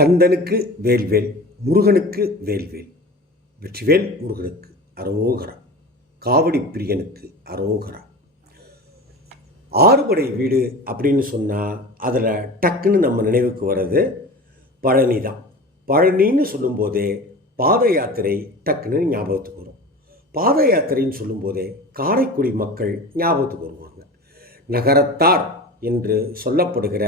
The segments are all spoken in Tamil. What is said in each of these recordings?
கந்தனுக்கு வேல்வேல் முருகனுக்கு வேல்வேல். வெற்றிவேல் முருகனுக்கு அரோகரா காவடி பிரியனுக்கு அரோகரா. ஆறுபடை வீடு அப்படின்னு சொன்னால் அதில் டக்குன்னு நம்ம நினைவுக்கு வர்றது பழனி தான் பழனின்னு சொல்லும்போதே பாத யாத்திரை டக்குன்னு ஞாபகத்துக்கு வரும். பாத யாத்திரைன்னு சொல்லும்போதே காரைக்குடி மக்கள் ஞாபகத்துக்கு வருவாங்க. நகரத்தார் என்று சொல்லப்படுகிற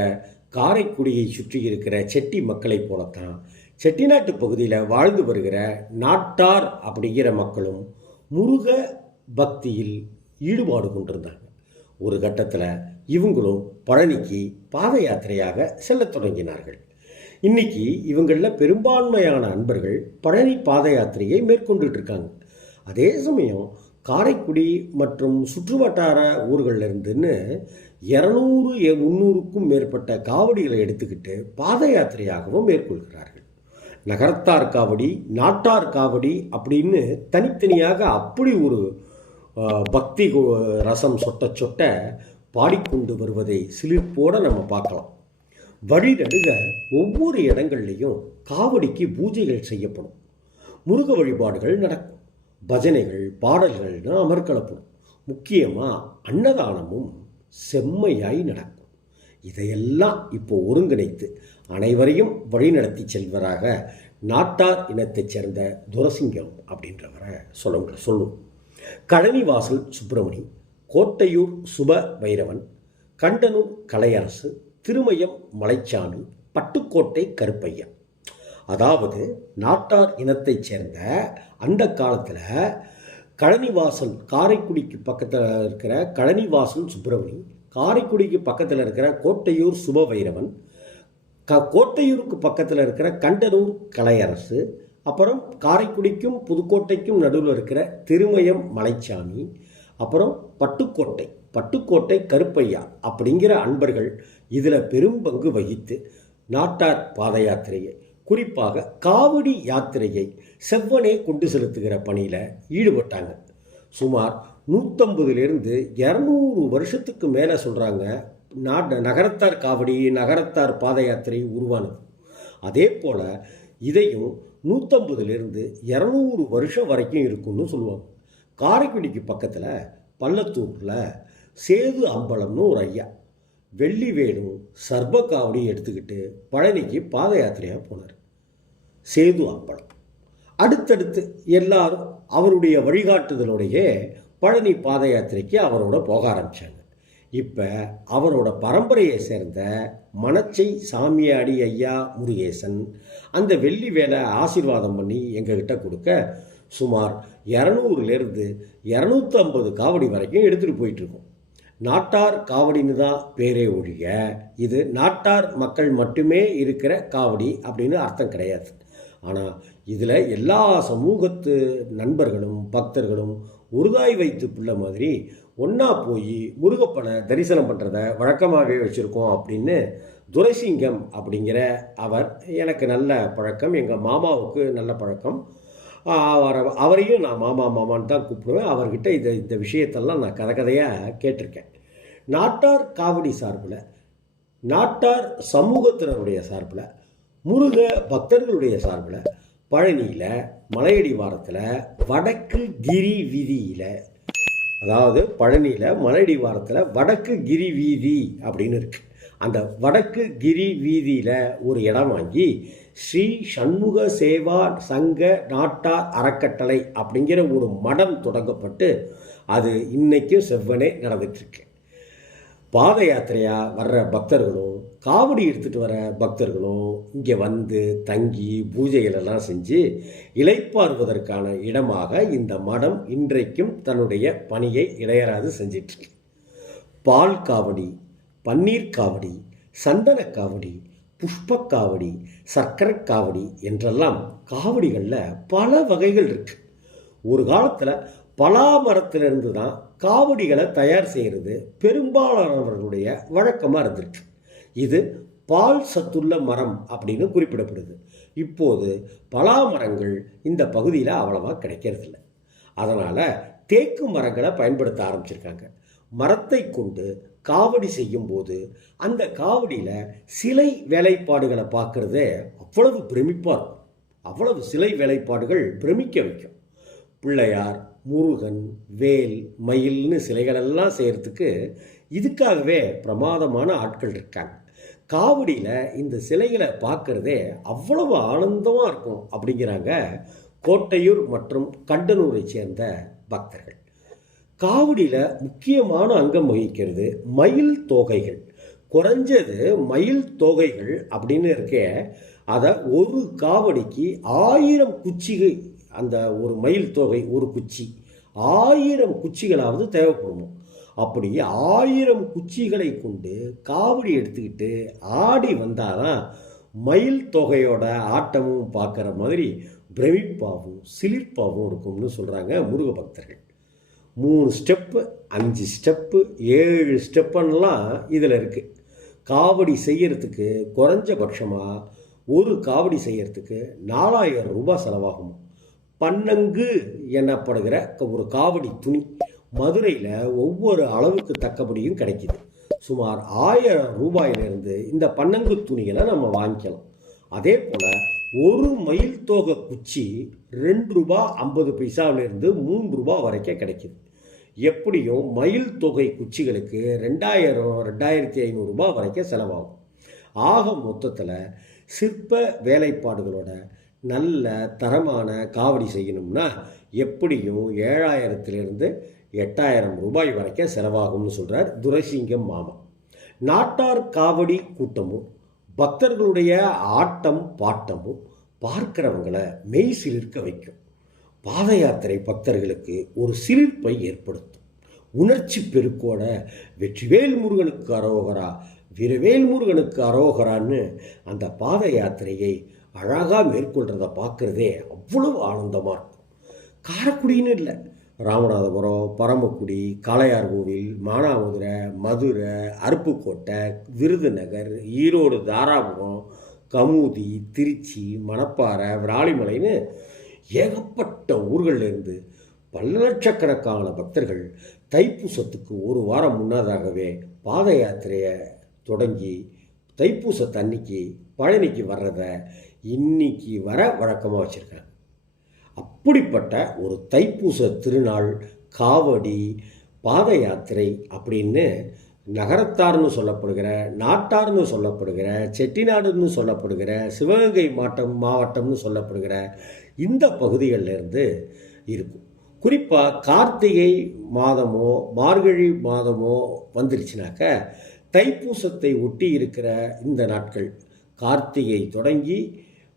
காரைக்குடியை சுற்றி இருக்கிற செட்டி மக்களைப் போலத்தான். செட்டிநாட்டு பகுதியில் வாழ்ந்து வருகிற நாட்டார் அப்படிங்கிற மக்களும் முருக பக்தியில் ஈடுபாடு கொண்டிருந்தாங்க. ஒரு கட்டத்தில் இவங்களும் பழனிக்கு பாத யாத்திரையாக செல்ல தொடங்கினார்கள். இன்னைக்கு இவங்களில் பெரும்பான்மையான அன்பர்கள் பழனி பாத யாத்திரையை மேற்கொண்டுட்டு இருக்காங்க. அதே சமயம் காரைக்குடி மற்றும் சுற்றுவட்டார ஊர்களில் இருந்துன்னு இரநூறு முந்நூறுக்கும் மேற்பட்ட காவடிகளை எடுத்துக்கிட்டு பாத யாத்திரையாகவும் மேற்கொள்கிறார்கள். நகரத்தார் காவடி நாட்டார் காவடி அப்படின்னு தனித்தனியாக அப்படி ஒரு பக்தி ரசம் சொட்ட சொட்ட பாடிக்கொண்டு வருவதை சிலிர்ப்போட நம்ம பார்க்கலாம். வழி நடுக ஒவ்வொரு இடங்கள்லையும் காவடிக்கு பூஜைகள் செய்யப்படும். முருக வழிபாடுகள் நடக்கும். பஜனைகள் பாடல்கள்னு அமர்கலப்படும் முக்கியமாக அன்னதானமும் செம்மையாய் நடக்கும். இதையெல்லாம் இப்போ ஒருங்கிணைத்து அனைவரையும் வழிநடத்தி செல்வராக நாட்டார் இனத்தைச் சேர்ந்த துரசிங்கம் அப்படின்றவரை சொல்ல சொல்லும் கழனிவாசல் சுப்பிரமணி கோட்டையூர் சுப வைரவன் கண்டனூர் கலையரசு திருமயம் மலைச்சாமி பட்டுக்கோட்டை கருப்பையா அதாவது நாட்டார் இனத்தைச் சேர்ந்த அந்த காலத்தில் கழனிவாசல் காரைக்குடிக்கு பக்கத்தில் இருக்கிற கழனிவாசல் சுப்பிரமணி காரைக்குடிக்கு பக்கத்தில் இருக்கிற கோட்டையூர் சுபவைரவன் க கோட்டையூருக்கு பக்கத்தில் இருக்கிற கண்டனூர் கலையரசு அப்புறம் காரைக்குடிக்கும் புதுக்கோட்டைக்கும் நடுவில் இருக்கிற திருமயம் மலைச்சாமி அப்புறம் பட்டுக்கோட்டை பட்டுக்கோட்டை கருப்பையா அப்படிங்கிற அன்பர்கள் இதில் பெரும் பங்கு வகித்து நாட்டார் பாத யாத்திரையை குறிப்பாக காவடி யாத்திரையை செவ்வனே கொண்டு செலுத்துகிற பணியில் ஈடுபட்டாங்க. சுமார் நூற்றம்பதுலேருந்து இரநூறு வருஷத்துக்கு மேலே சொல்கிறாங்க நாட் நகரத்தார் காவடி நகரத்தார் பாத யாத்திரை உருவானது. அதே போல் இதையும் நூற்றம்பதுலேருந்து இரநூறு வருஷம் வரைக்கும் இருக்கும்னு சொல்லுவாங்க. காரைக்குடிக்கு பக்கத்தில் பள்ளத்தூரில் சேது அம்பலம்னு ஒரு ஐயா. வெள்ளி வேணும் சர்ப காவடியும் எடுத்துக்கிட்டு பழனிக்கு பாத யாத்திரையாக போனார். சேது அம்பலம். அடுத்தடுத்து எல்லாரும் அவருடைய வழிகாட்டுதலோடையே பழனி பாத யாத்திரைக்கு அவரோட போக ஆரம்பித்தாங்க இப்போ அவரோட பரம்பரையை சேர்ந்த மணச்சை சாமியாடி ஐயா முருகேசன் அந்த வெள்ளி வேலை ஆசீர்வாதம் பண்ணி எங்ககிட்ட கொடுக்க சுமார் இரநூறுலேருந்து இரநூத்தம்பது காவடி வரைக்கும் எடுத்துகிட்டு போயிட்டுருக்கோம் நாட்டார் காவடின்னு தான் பேரே ஒழிய இது நாட்டார் மக்கள் மட்டுமே இருக்கிற காவடி அப்படின்னு அர்த்தம் கிடையாது. ஆனால் இதில் எல்லா சமூகத்து நண்பர்களும் பக்தர்களும் உருதாய் வைத்து பிள்ளை மாதிரி ஒன்றா போய் முருகப்பனை தரிசனம் பண்ணுறத வழக்கமாகவே வச்சுருக்கோம் அப்படின்னு துரைசிங்கம் அப்படிங்கிற அவர் எனக்கு நல்ல பழக்கம். எங்கள் மாமாவுக்கு நல்ல பழக்கம். அவரை அவரையும் நான் மாமா மாமான்னு தான் கூப்பிடுவேன். அவர்கிட்ட இந்த இந்த விஷயத்தெல்லாம் நான் கதை கதையாக கேட்டிருக்கேன். நாட்டார் காவடி சார்பில் நாட்டார் சமூகத்தினருடைய சார்பில் முருக பக்தர்களுடைய சார்பில் பழனியில் மலையடி வாரத்தில் வடக்கு கிரி வீதியில் அதாவது பழனியில் மலையடி வாரத்தில் வடக்கு கிரி வீதி அப்படின்னு இருக்குது அந்த வடக்கு கிரி வீதியில் ஒரு இடம் வாங்கி ஸ்ரீ சண்முக சேவா சங்க நாட்டார் அறக்கட்டளை அப்படிங்கிற ஒரு மடம் தொடங்கப்பட்டு அது இன்றைக்கும் செவ்வனே நடந்துட்டுருக்கு பாத யாத்திரையாக வர்ற பக்தர்களும் காவடி எடுத்துகிட்டு வர பக்தர்களும் இங்கே வந்து தங்கி பூஜைகள் எல்லாம் செஞ்சு இளைப்பாறுவதற்கான இடமாக இந்த மடம் இன்றைக்கும் தன்னுடைய பணியை இடையராது செஞ்சிட்ருக்கு. பால் காவடி பன்னீர் காவடி சந்தன காவடி புஷ்பக்காவடி சர்க்கரை காவடி என்றெல்லாம் காவடிகளில் பல வகைகள் இருக்கு. ஒரு காலத்தில் பலா மரத்திலிருந்து தான் காவடிகளை தயார் செய்கிறது பெரும்பாலானவர்களுடைய வழக்கமாக இருந்திருக்கு. இது பால் சத்துள்ள மரம் அப்படின்னு குறிப்பிடப்படுது. இப்போது பலா மரங்கள் இந்த பகுதியில் அவ்வளவா கிடைக்கிறதில்ல. அதனால் தேக்கு மரங்களை பயன்படுத்த ஆரம்பிச்சிருக்காங்க. மரத்தை கொண்டு காவடி செய்யும்போது அந்த காவடியில் சிலை வேலைப்பாடுகளை பார்க்குறதே அவ்வளவு பிரமிப்பாக இருக்கும். அவ்வளவு சிலை வேலைப்பாடுகள் பிரமிக்க வைக்கும். பிள்ளையார் முருகன் வேல் மயில்னு சிலைகளெல்லாம் செய்கிறதுக்கு இதுக்காகவே பிரமாதமான ஆட்கள் இருக்காங்க. காவடியில் இந்த சிலைகளை பார்க்குறதே அவ்வளவு ஆனந்தமாக இருக்கும் அப்படிங்கிறாங்க கோட்டையூர் மற்றும் கண்டனூரை சேர்ந்த பக்தர்கள். காவடியில் முக்கியமான அங்கம் வகிக்கிறது மயில் தோகைகள். குறைஞ்சது மயில் தோகைகள் அப்படின்னு இருக்கே. அதை ஒரு காவடிக்கு ஆயிரம் குச்சிகள் அந்த ஒரு மயில் தொகை ஒரு குச்சி. ஆயிரம் குச்சிகளாவது தேவைப்படுமோ? அப்படி ஆயிரம் குச்சிகளை கொண்டு காவடி எடுத்துக்கிட்டு ஆடி வந்தாதான் மயில் தொகையோட ஆட்டமும் பார்க்குற மாதிரி பிரமிப்பாகவும் சிலிர்ப்பாகவும் இருக்கும்னு சொல்கிறாங்க முருக பக்தர்கள் மூணு ஸ்டெப்பு அஞ்சு ஸ்டெப்பு ஏழு ஸ்டெப்புன்னெலாம் இதில் இருக்குது காவடி செய்யறதுக்கு குறைஞ்சபட்சமாக ஒரு காவடி செய்யறதுக்கு நாலாயிரம் ரூபாய் செலவாகும். பன்னங்கு எனப்படுகிற ஒரு காவடி துணி மதுரையில் ஒவ்வொரு அளவுக்கு தக்கபடியும் கிடைக்கிது. சுமார் ஆயிரம் ரூபாயிலிருந்து இந்த பன்னங்கு துணிகளை நம்ம வாங்கிக்கலாம். அதே போல் ஒரு மயில் தோகை குச்சி ரெண்டு ரூபா ஐம்பது பைசாவிலிருந்து மூன்று ரூபா வரைக்கும் கிடைக்கிது. எப்படியும் மயில் தொகை குச்சிகளுக்கு ரெண்டாயிரம் ரெண்டாயிரத்தி ஐநூறுரூபா வரைக்கும் செலவாகும். ஆக மொத்தத்தில் சிற்ப வேலைப்பாடுகளோட நல்ல தரமான காவடி செய்யணும்னா எப்படியும் ஏழாயிரத்திலிருந்து எட்டாயிரம் ரூபாய் வரைக்கும் செலவாகும்னு சொல்கிறார் துரைசிங்கம் மாமா. நாட்டார் காவடி கூட்டமும் பக்தர்களுடைய ஆட்டம் பாட்டமும் பார்க்கிறவங்களை மெய் சிலிர்க்க வைக்கும். பாத யாத்திரை பக்தர்களுக்கு ஒரு சிலிர்ப்பை ஏற்படுத்தும். உணர்ச்சி பெருக்கோட வெற்றிவேல் முருகனுக்கு அரோகரா வீரவேல் முருகனுக்கு அரோகரான்னு அந்த பாத யாத்திரையை அழகாக மேற்கொள்கிறத பார்க்குறதே அவ்வளவு ஆனந்தமாக இருக்கும். காரக்குடின்னு இல்லை ராமநாதபுரம் பரமக்குடி காளையார் கோவில் மானாமதுரை மதுரை அருப்புக்கோட்டை விருதுநகர் ஈரோடு தாராபுரம் கமுதி திருச்சி மணப்பாறை விராலிமலைன்னு ஏகப்பட்ட ஊர்கள்லேருந்து பல லட்சக்கணக்கான பக்தர்கள் தைப்பூசத்துக்கு ஒரு வாரம் முன்னதாகவே பாத யாத்திரையை தொடங்கி தைப்பூசத்து அன்னைக்கு பழனிக்கு வர்றத இன்னைக்கு வர வழக்கமாக வச்சுருக்காங்க. அப்படிப்பட்ட ஒரு தைப்பூச திருநாள் காவடி பாத யாத்திரை அப்படின்னு நகரத்தார்னு சொல்லப்படுகிற நாட்டார்னு சொல்லப்படுகிற செட்டிநாடுன்னு சொல்லப்படுகிற சிவகங்கை மாவட்டம் மாவட்டம்னு சொல்லப்படுகிற இந்த பகுதிகளிலிருந்து இருக்கும். குறிப்பாக கார்த்திகை மாதமோ மார்கழி மாதமோ வந்துருச்சுனாக்க தைப்பூசத்தை ஒட்டி இருக்கிற இந்த நாட்கள். கார்த்திகை தொடங்கி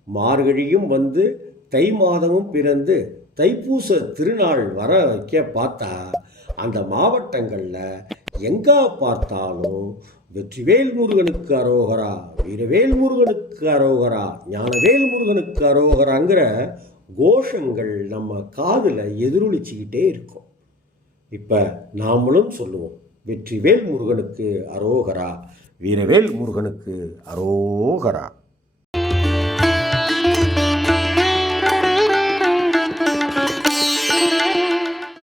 மார்கழியும் வந்து தை மாதமும் பிறந்து தைப்பூச திருநாள் வர வைக்க பார்த்தா அந்த மாவட்டங்களில் எங்கே பார்த்தாலும் வெற்றிவேல் முருகனுக்கு அரோகரா வீரவேல் முருகனுக்கு அரோகரா ஞானவேல் முருகனுக்கு அரோகராங்கிற கோஷங்கள் நம்ம காதில் எதிரொலிச்சிக்கிட்டே இருக்கும். இப்போ நாமளும் சொல்லுவோம் வெற்றிவேல் முருகனுக்கு அரோகரா வீரவேல் முருகனுக்கு அரோகரா.